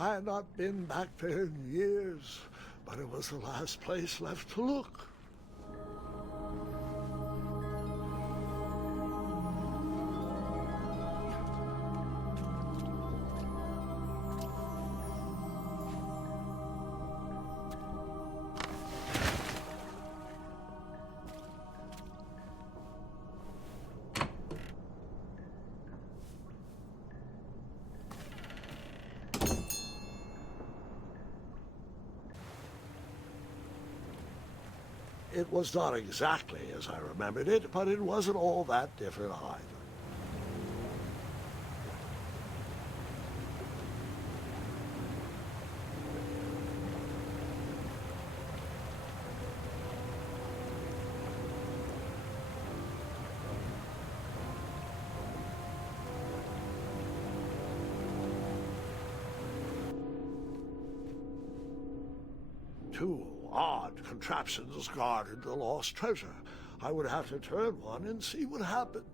I had not been back there in years, but it was the last place left to look. It was not exactly as I remembered it, but it wasn't all that different either. Two odd contraptions guarded the lost treasure. I would have to turn one and see what happened.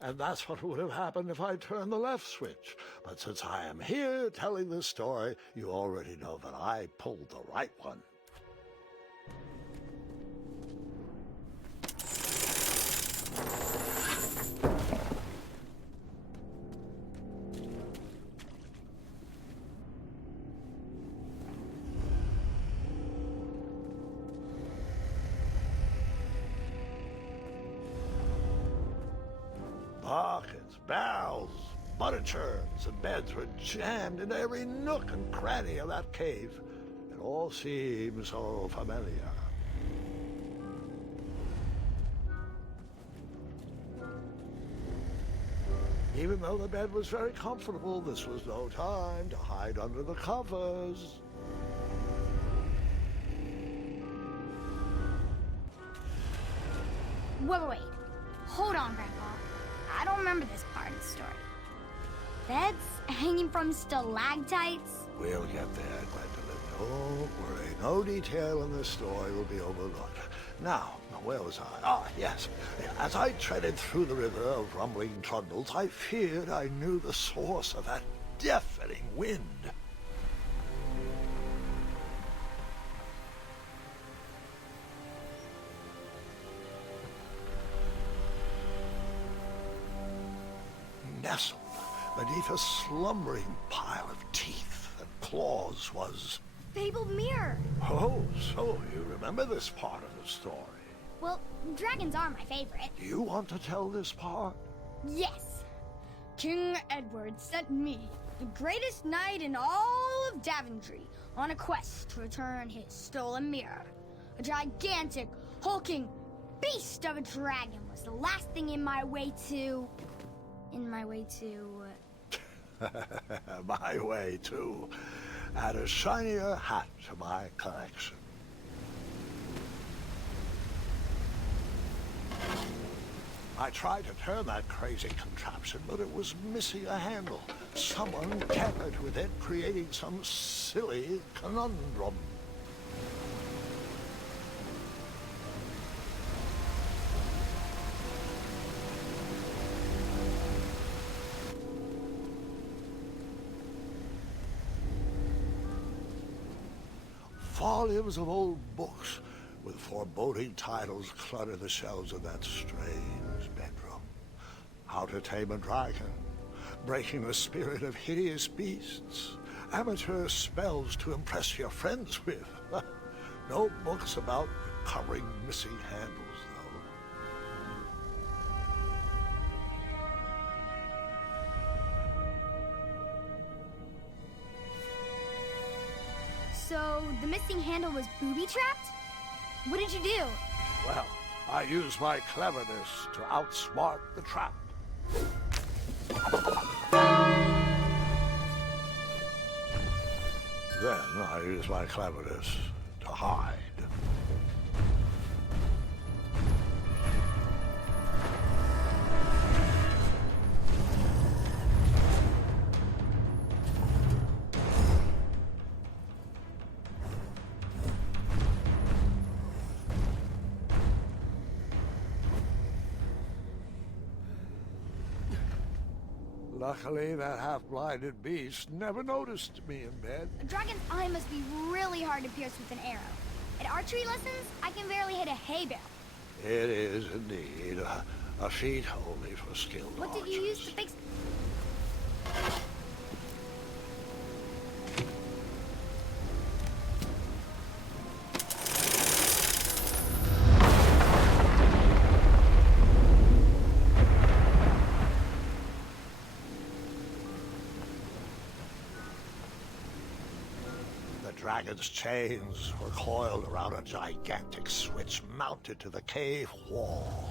And that's what would have happened if I turned the left switch. But since I am here telling this story, you already know that I pulled the right one. Buckets, barrels, butter churns, and beds were jammed into every nook and cranny of that cave. It all seems so familiar. Even though the bed was very comfortable, this was no time to hide under the covers. Wait. Hold on, Grandpa. I don't remember this part of the story. Beds hanging from stalactites? We'll get there, Gwendolyn. Don't worry. No detail in this story will be overlooked. Now, where was I? Ah, yes. As I treaded through the river of rumbling trundles, I feared I knew the source of that deafening wind. Nestled beneath a slumbering pile of teeth and claws was... Fabled mirror. Oh, so you remember this part of the story. Well, dragons are my favorite. Do you want to tell this part? Yes. King Edward sent me, the greatest knight in all of Daventry, on a quest to return his stolen mirror. A gigantic, hulking beast of a dragon was the last thing in my way to... My way to add a shinier hat to my collection. I tried to turn that crazy contraption, but it was missing a handle. Someone tampered with it, creating some silly conundrum. Volumes of old books with foreboding titles clutter the shelves of that strange bedroom. How to Tame a Dragon, Breaking the Spirit of Hideous Beasts, Amateur Spells to Impress Your Friends with. No books about recovering missing handles, So, the missing handle was booby-trapped? What did you do? Well, I used my cleverness to outsmart the trap. Then I used my cleverness to hide. Luckily, that half-blinded beast never noticed me in bed. A dragon's eye must be really hard to pierce with an arrow. At archery lessons, I can barely hit a hay bale. It is indeed a feat only for skilled What did you use to fix... The dragon's chains were coiled around a gigantic switch mounted to the cave wall.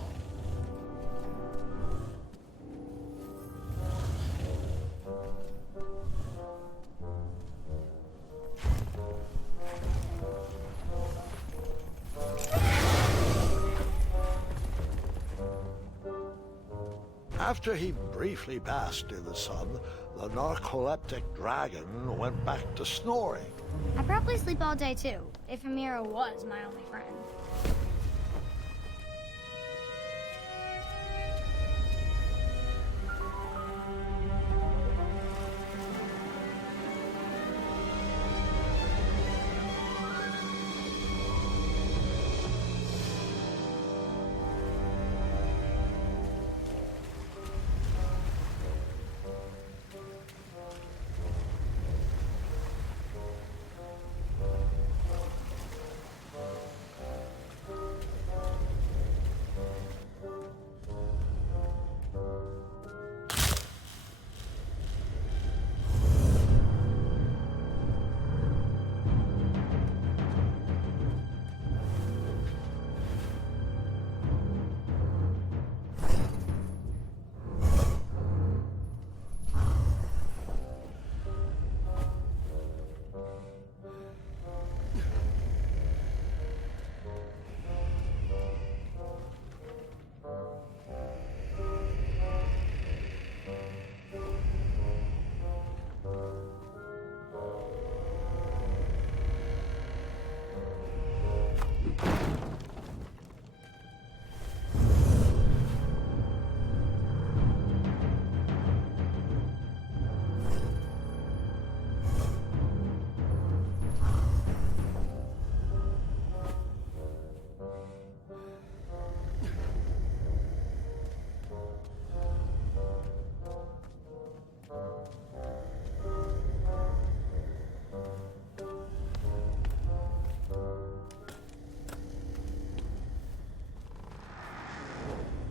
After he briefly basked in the sun, the narcoleptic dragon went back to snoring. I probably sleep all day too, if Amira was my only friend.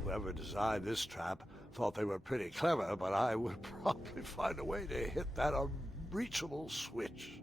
Whoever designed this trap thought they were pretty clever, but I would probably find a way to hit that unreachable switch.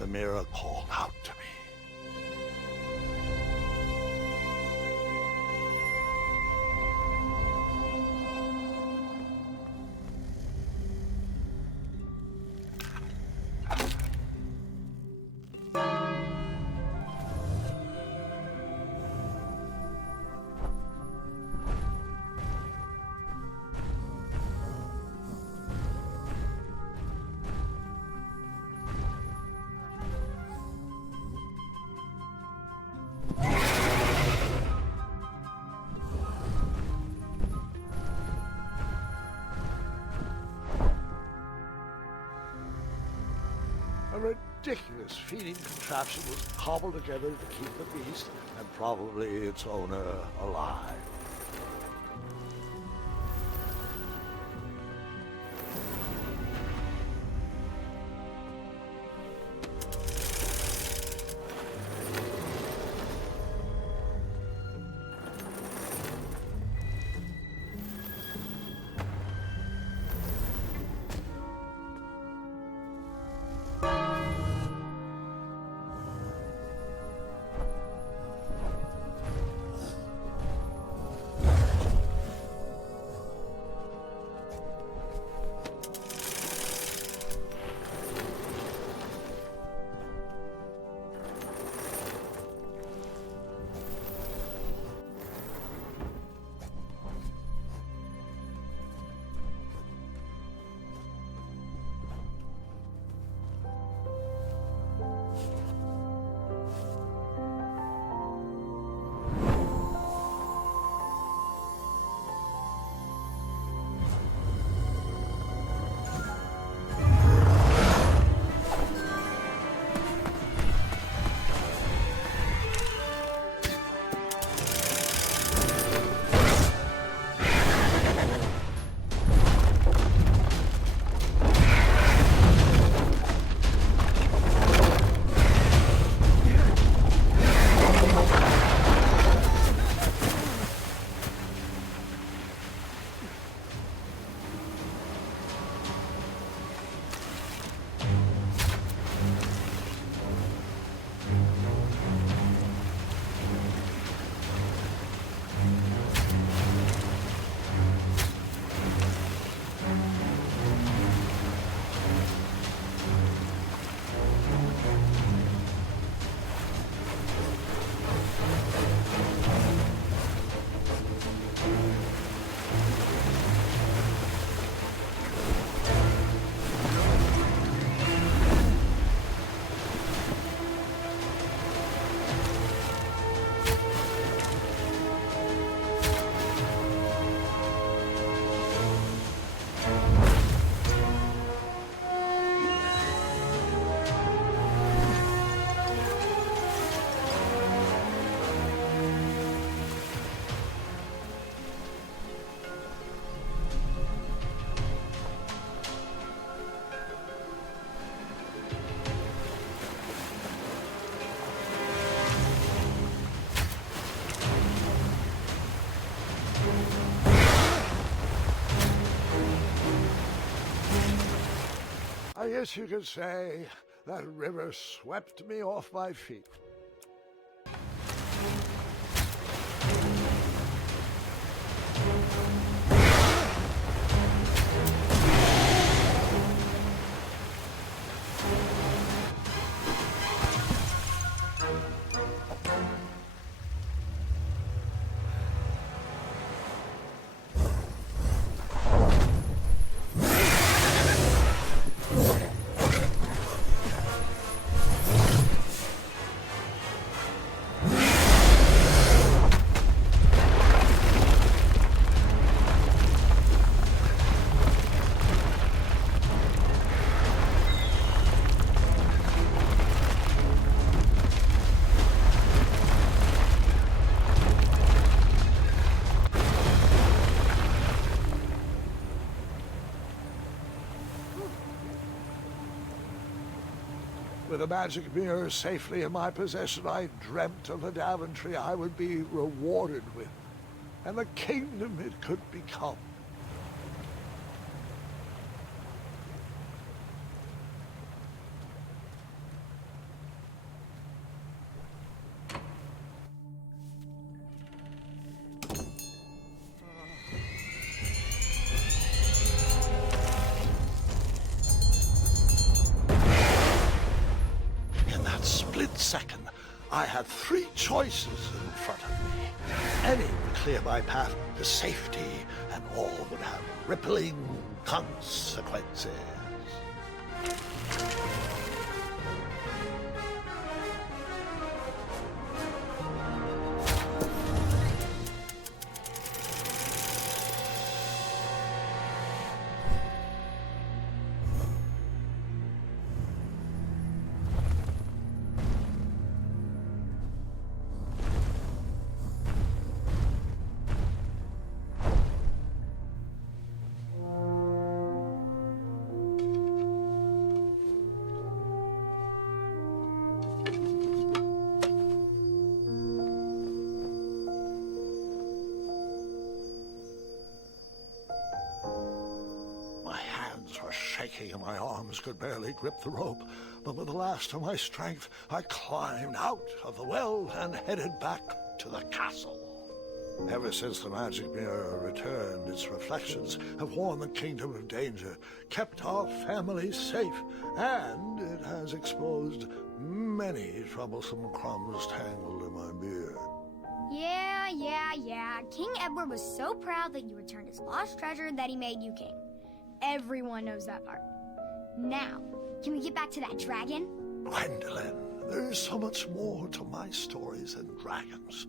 The mirror called out to me. A ridiculous feeding contraption was cobbled together to keep the beast and probably its owner alive. I guess you could say that river swept me off my feet. With the magic mirror safely in my possession, I dreamt of the Daventry I would be rewarded with, and the kingdom it could become. Second, I had three choices in front of me. Any would clear my path to safety, and all would have rippling consequences. shaking and my arms could barely grip the rope. But with the last of my strength, I climbed out of the well and headed back to the castle. Ever since the magic mirror returned, its reflections have warned the kingdom of danger, kept our family safe, and it has exposed many troublesome crumbs tangled in my beard. Yeah. King Edward was so proud that you returned his lost treasure that he made you king. Everyone knows that part. Now, can we get back to that dragon? Gwendolyn, there is so much more to my stories than dragons.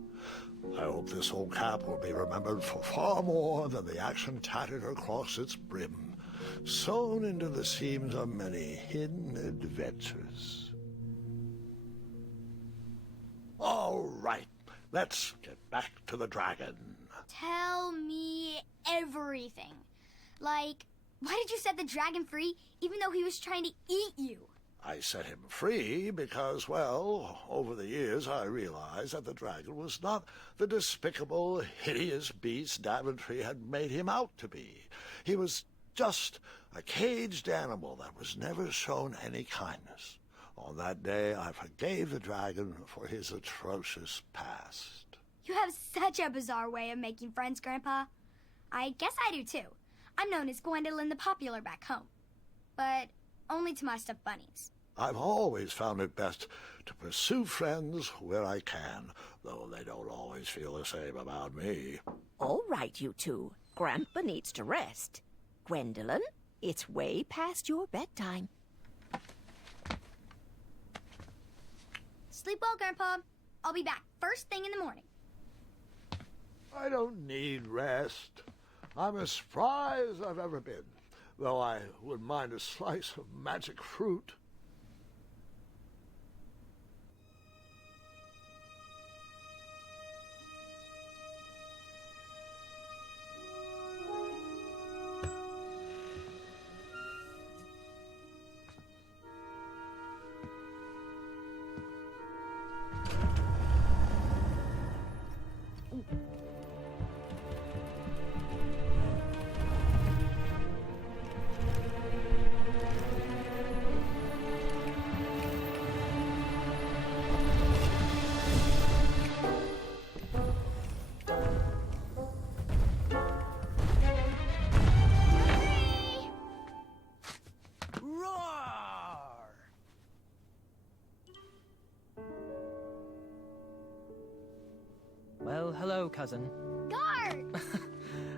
I hope this old cap will be remembered for far more than the action tattered across its brim, sewn into the seams of many hidden adventures. All right, let's get back to the dragon. Tell me everything. Like, why did you set the dragon free even though he was trying to eat you? I set him free because, well, over the years I realized that the dragon was not the despicable, hideous beast Daventry had made him out to be. He was just a caged animal that was never shown any kindness. On that day, I forgave the dragon for his atrocious past. You have such a bizarre way of making friends, Grandpa. I guess I do too. I'm known as Gwendolyn the Popular back home. But only to my stuffed bunnies. I've always found it best to pursue friends where I can, though they don't always feel the same about me. All right, you two. Grandpa needs to rest. Gwendolyn, it's way past your bedtime. Sleep well, Grandpa. I'll be back first thing in the morning. I don't need rest. I'm as spry as I've ever been, though I wouldn't mind a slice of magic fruit. Well, hello, cousin. Guard!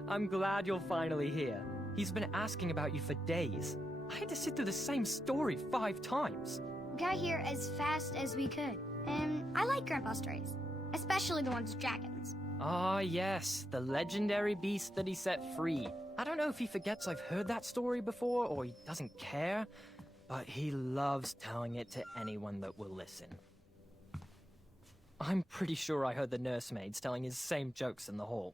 I'm glad you're finally here. He's been asking about you for days. I had to sit through the same story 5 times. We got here as fast as we could. And I like Grandpa's stories, especially the ones with dragons. Ah, yes, the legendary beast that he set free. I don't know if he forgets I've heard that story before or he doesn't care, but he loves telling it to anyone that will listen. I'm pretty sure I heard the nursemaids telling his same jokes in the hall.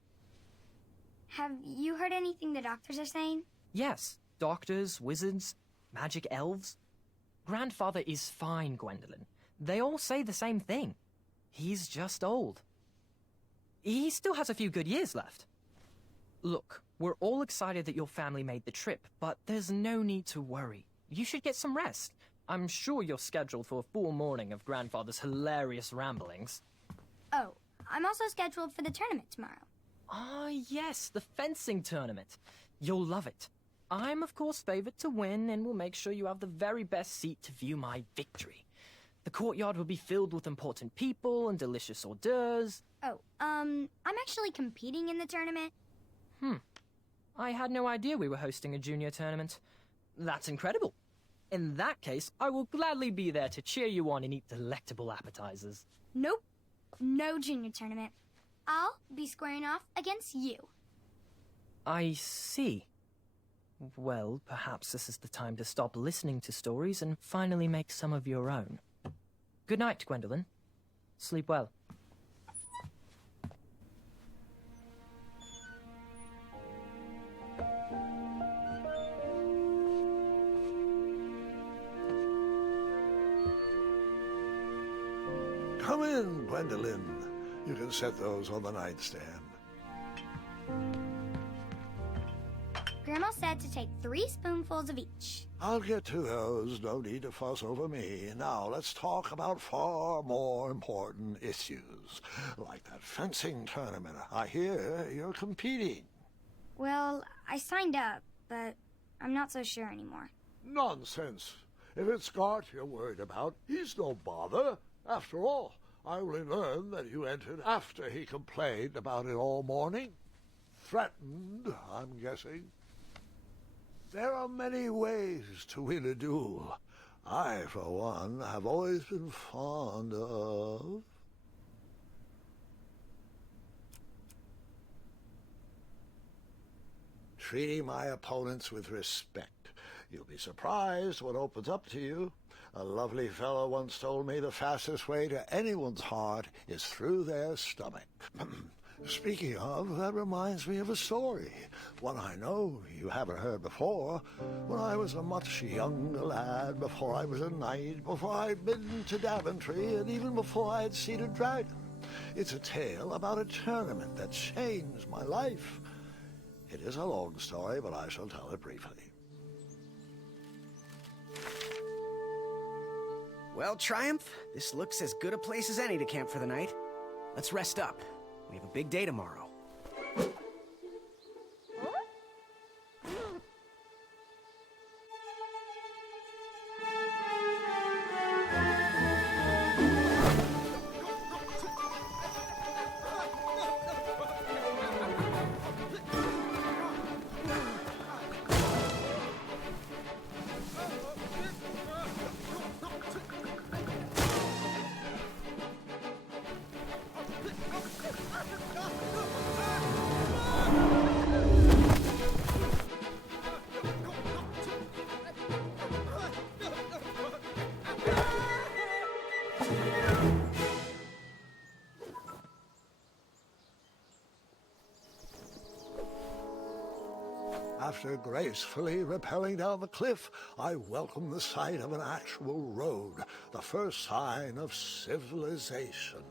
Have you heard anything the doctors are saying? Yes, doctors, wizards, magic elves. Grandfather is fine, Gwendolyn. They all say the same thing. He's just old. He still has a few good years left. Look, we're all excited that your family made the trip, but there's no need to worry. You should get some rest. I'm sure you're scheduled for a full morning of Grandfather's hilarious ramblings. Oh, I'm also scheduled for the tournament tomorrow. Ah, yes, the fencing tournament. You'll love it. I'm, of course, favored to win and will make sure you have the very best seat to view my victory. The courtyard will be filled with important people and delicious hors d'oeuvres. Oh, I'm actually competing in the tournament. I had no idea we were hosting a junior tournament. That's incredible. In that case, I will gladly be there to cheer you on and eat delectable appetizers. Nope, no junior tournament. I'll be squaring off against you. I see. Well, perhaps this is the time to stop listening to stories and finally make some of your own. Good night, Gwendolyn. Sleep well. Come in, Gwendolyn. You can set those on the nightstand. Grandma said said to take 3 spoonfuls of each. I'll get to those. No need to fuss over me. Now, let's talk about far more important issues, like that fencing tournament. I hear you're competing. Well, I signed up, but I'm not so sure anymore. Nonsense. If it's Scott you're worried about, he's no bother. After all, I only learned that you entered after he complained about it all morning. Threatened, I'm guessing. There are many ways to win a duel. I, for one, have always been fond of... treating my opponents with respect. You'll be surprised what opens up to you. A lovely fellow once told me the fastest way to anyone's heart is through their stomach. Speaking of, that reminds me of a story, one I know you haven't heard before. When I was a much younger lad, before I was a knight, before I'd been to Daventry, and even before I had seen a dragon. It's a tale about a tournament that changed my life. It is a long story, but I shall tell it briefly. Well, Triumph, this looks as good a place as any to camp for the night. Let's rest up. We have a big day tomorrow. After gracefully rappelling down the cliff, I welcomed the sight of an actual road, the first sign of civilization.